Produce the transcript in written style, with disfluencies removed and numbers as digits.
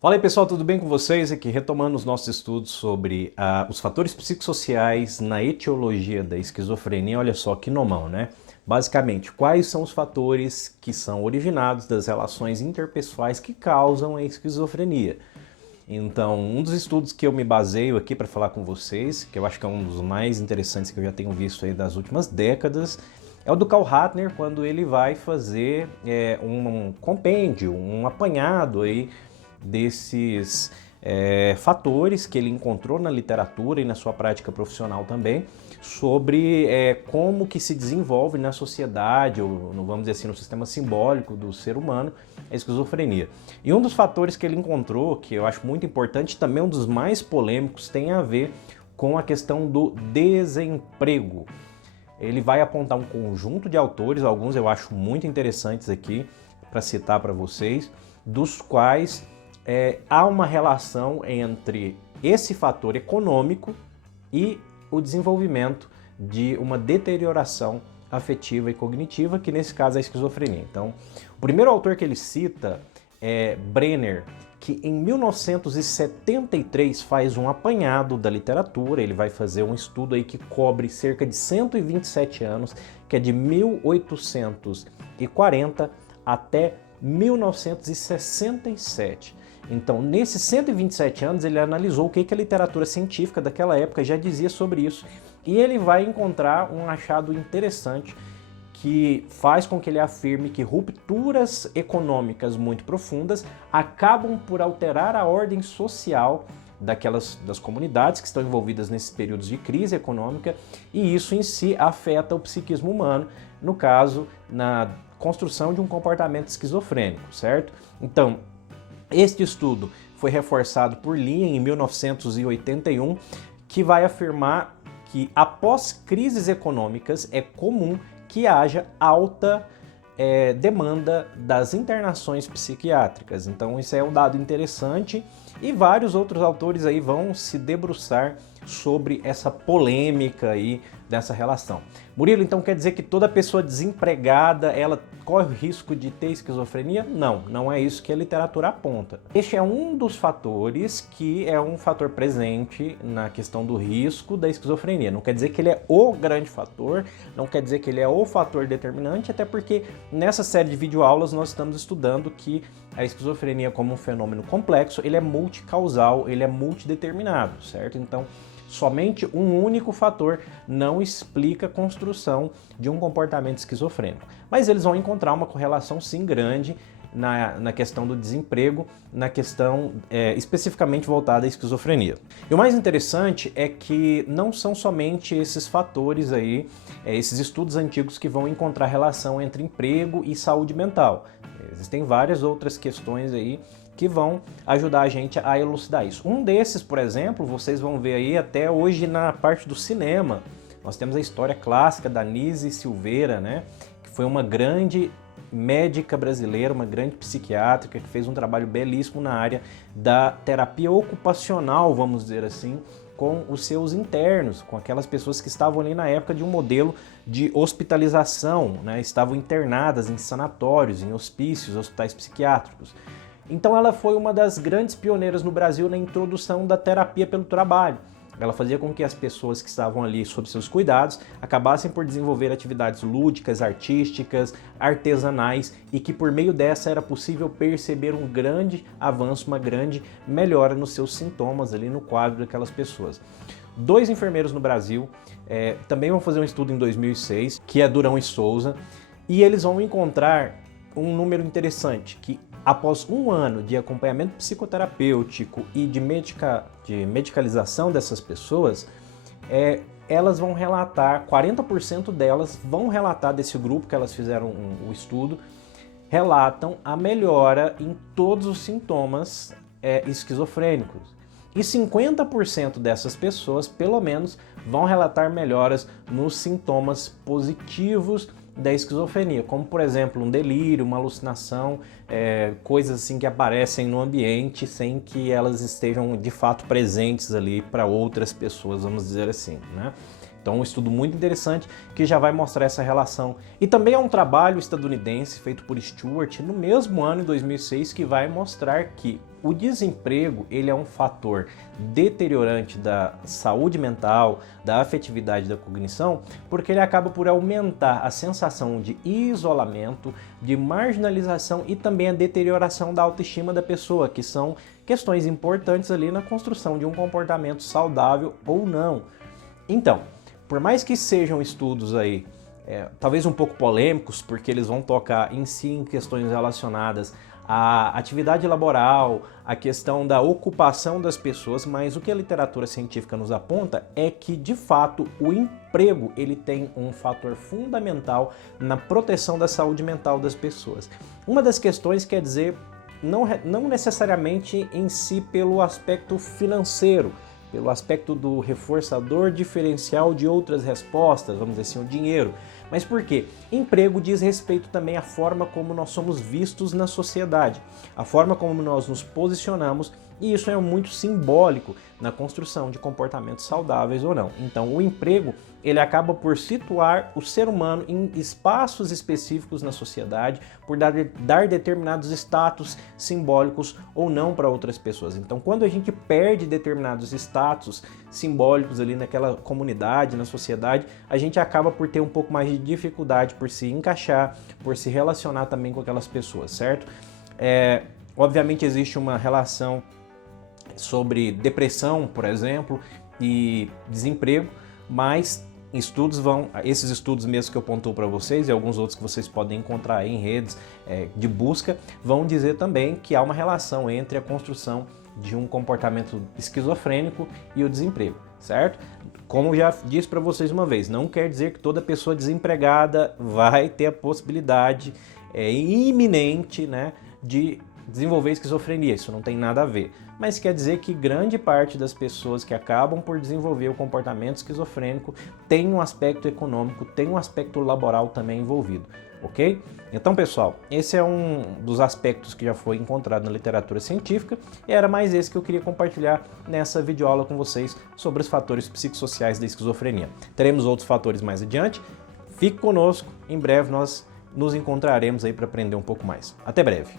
Fala aí pessoal, tudo bem com vocês? Aqui retomando os nossos estudos sobre os fatores psicossociais na etiologia da esquizofrenia. Olha só que nomão, né? Basicamente, quais são os fatores que são originados das relações interpessoais que causam a esquizofrenia? Então, um dos estudos que eu me baseio aqui para falar com vocês, que eu acho que é um dos mais interessantes que eu já tenho visto aí das últimas décadas, é o do Karl Ratner, quando ele vai fazer um compêndio, um apanhado aí desses fatores que ele encontrou na literatura e na sua prática profissional também, sobre como que se desenvolve na sociedade, ou vamos dizer assim, no sistema simbólico do ser humano, a esquizofrenia. E um dos fatores que ele encontrou, que eu acho muito importante, também um dos mais polêmicos, tem a ver com a questão do desemprego. Ele vai apontar um conjunto de autores, alguns eu acho muito interessantes aqui para citar para vocês, dos quais há uma relação entre esse fator econômico e o desenvolvimento de uma deterioração afetiva e cognitiva, que nesse caso é a esquizofrenia. Então, o primeiro autor que ele cita é Brenner, que em 1973 faz um apanhado da literatura. Ele vai fazer um estudo aí que cobre cerca de 127 anos, que é de 1840 até 1967. Então, nesses 127 anos, ele analisou o que a literatura científica daquela época já dizia sobre isso. E ele vai encontrar um achado interessante que faz com que ele afirme que rupturas econômicas muito profundas acabam por alterar a ordem social das comunidades que estão envolvidas nesses períodos de crise econômica, e isso em si afeta o psiquismo humano, no caso, na construção de um comportamento esquizofrênico, certo? Então, este estudo foi reforçado por Lin em 1981, que vai afirmar que após crises econômicas é comum que haja alta demanda das internações psiquiátricas. Então isso é um dado interessante, e vários outros autores aí vão se debruçar sobre essa polêmica aí dessa relação. Murilo, então quer dizer que toda pessoa desempregada, ela corre o risco de ter esquizofrenia? Não, não é isso que a literatura aponta. Este é um dos fatores que é um fator presente na questão do risco da esquizofrenia. Não quer dizer que ele é o grande fator, não quer dizer que ele é o fator determinante, até porque nessa série de videoaulas nós estamos estudando que a esquizofrenia, como um fenômeno complexo, ele é multicausal, ele é multideterminado, certo? Então, somente um único fator não explica a construção de um comportamento esquizofrênico. Mas eles vão encontrar uma correlação sim grande na questão do desemprego, na questão especificamente voltada à esquizofrenia. E o mais interessante é que não são somente esses fatores aí, esses estudos antigos que vão encontrar relação entre emprego e saúde mental. Existem várias outras questões aí que vão ajudar a gente a elucidar isso. Um desses, por exemplo, vocês vão ver aí até hoje na parte do cinema. Nós temos a história clássica da Nise Silveira, né, que foi uma grande médica brasileira, uma grande psiquiátrica, que fez um trabalho belíssimo na área da terapia ocupacional, vamos dizer assim, com os seus internos, com aquelas pessoas que estavam ali na época de um modelo de hospitalização, né, estavam internadas em sanatórios, em hospícios, hospitais psiquiátricos. Então ela foi uma das grandes pioneiras no Brasil na introdução da terapia pelo trabalho. Ela fazia com que as pessoas que estavam ali sob seus cuidados acabassem por desenvolver atividades lúdicas, artísticas, artesanais, e que por meio dessa era possível perceber um grande avanço, uma grande melhora nos seus sintomas ali no quadro daquelas pessoas. 2 enfermeiros no Brasil também vão fazer um estudo em 2006, que é Durão e Souza, e eles vão encontrar um número interessante, que após um ano de acompanhamento psicoterapêutico e de medicalização dessas pessoas, elas vão relatar, 40% delas vão relatar, desse grupo que elas fizeram o estudo, relatam a melhora em todos os sintomas esquizofrênicos. E 50% dessas pessoas, pelo menos, vão relatar melhoras nos sintomas positivos da esquizofrenia, como por exemplo um delírio, uma alucinação, coisas assim que aparecem no ambiente sem que elas estejam de fato presentes ali para outras pessoas, vamos dizer assim, né? Então, um estudo muito interessante que já vai mostrar essa relação. E também é um trabalho estadunidense feito por Stewart no mesmo ano, em 2006, que vai mostrar que o desemprego ele é um fator deteriorante da saúde mental, da afetividade, da cognição, porque ele acaba por aumentar a sensação de isolamento, de marginalização e também a deterioração da autoestima da pessoa, que são questões importantes ali na construção de um comportamento saudável ou não. Então, por mais que sejam estudos aí, talvez um pouco polêmicos, porque eles vão tocar em si em questões relacionadas à atividade laboral, à questão da ocupação das pessoas, mas o que a literatura científica nos aponta é que, de fato, o emprego ele tem um fator fundamental na proteção da saúde mental das pessoas. Uma das questões quer dizer, não necessariamente em si pelo aspecto financeiro, pelo aspecto do reforçador diferencial de outras respostas, vamos dizer assim, o dinheiro. Mas por quê? Emprego diz respeito também à forma como nós somos vistos na sociedade, a forma como nós nos posicionamos, e isso é muito simbólico na construção de comportamentos saudáveis ou não. Então, o emprego, ele acaba por situar o ser humano em espaços específicos na sociedade, por dar determinados status simbólicos ou não para outras pessoas. Então, quando a gente perde determinados status simbólicos ali naquela comunidade, na sociedade, a gente acaba por ter um pouco mais de dificuldade por se encaixar, por se relacionar também com aquelas pessoas, certo? Obviamente existe uma relação sobre depressão, por exemplo, e desemprego, mas esses estudos mesmo que eu pontuo para vocês e alguns outros que vocês podem encontrar aí em redes de busca, vão dizer também que há uma relação entre a construção de um comportamento esquizofrênico e o desemprego, certo? Como já disse para vocês uma vez, não quer dizer que toda pessoa desempregada vai ter a possibilidade iminente, né, de desenvolver esquizofrenia, isso não tem nada a ver. Mas quer dizer que grande parte das pessoas que acabam por desenvolver o comportamento esquizofrênico tem um aspecto econômico, tem um aspecto laboral também envolvido, ok? Então, pessoal, esse é um dos aspectos que já foi encontrado na literatura científica e era mais esse que eu queria compartilhar nessa videoaula com vocês sobre os fatores psicossociais da esquizofrenia. Teremos outros fatores mais adiante, fique conosco, em breve nós nos encontraremos aí para aprender um pouco mais. Até breve!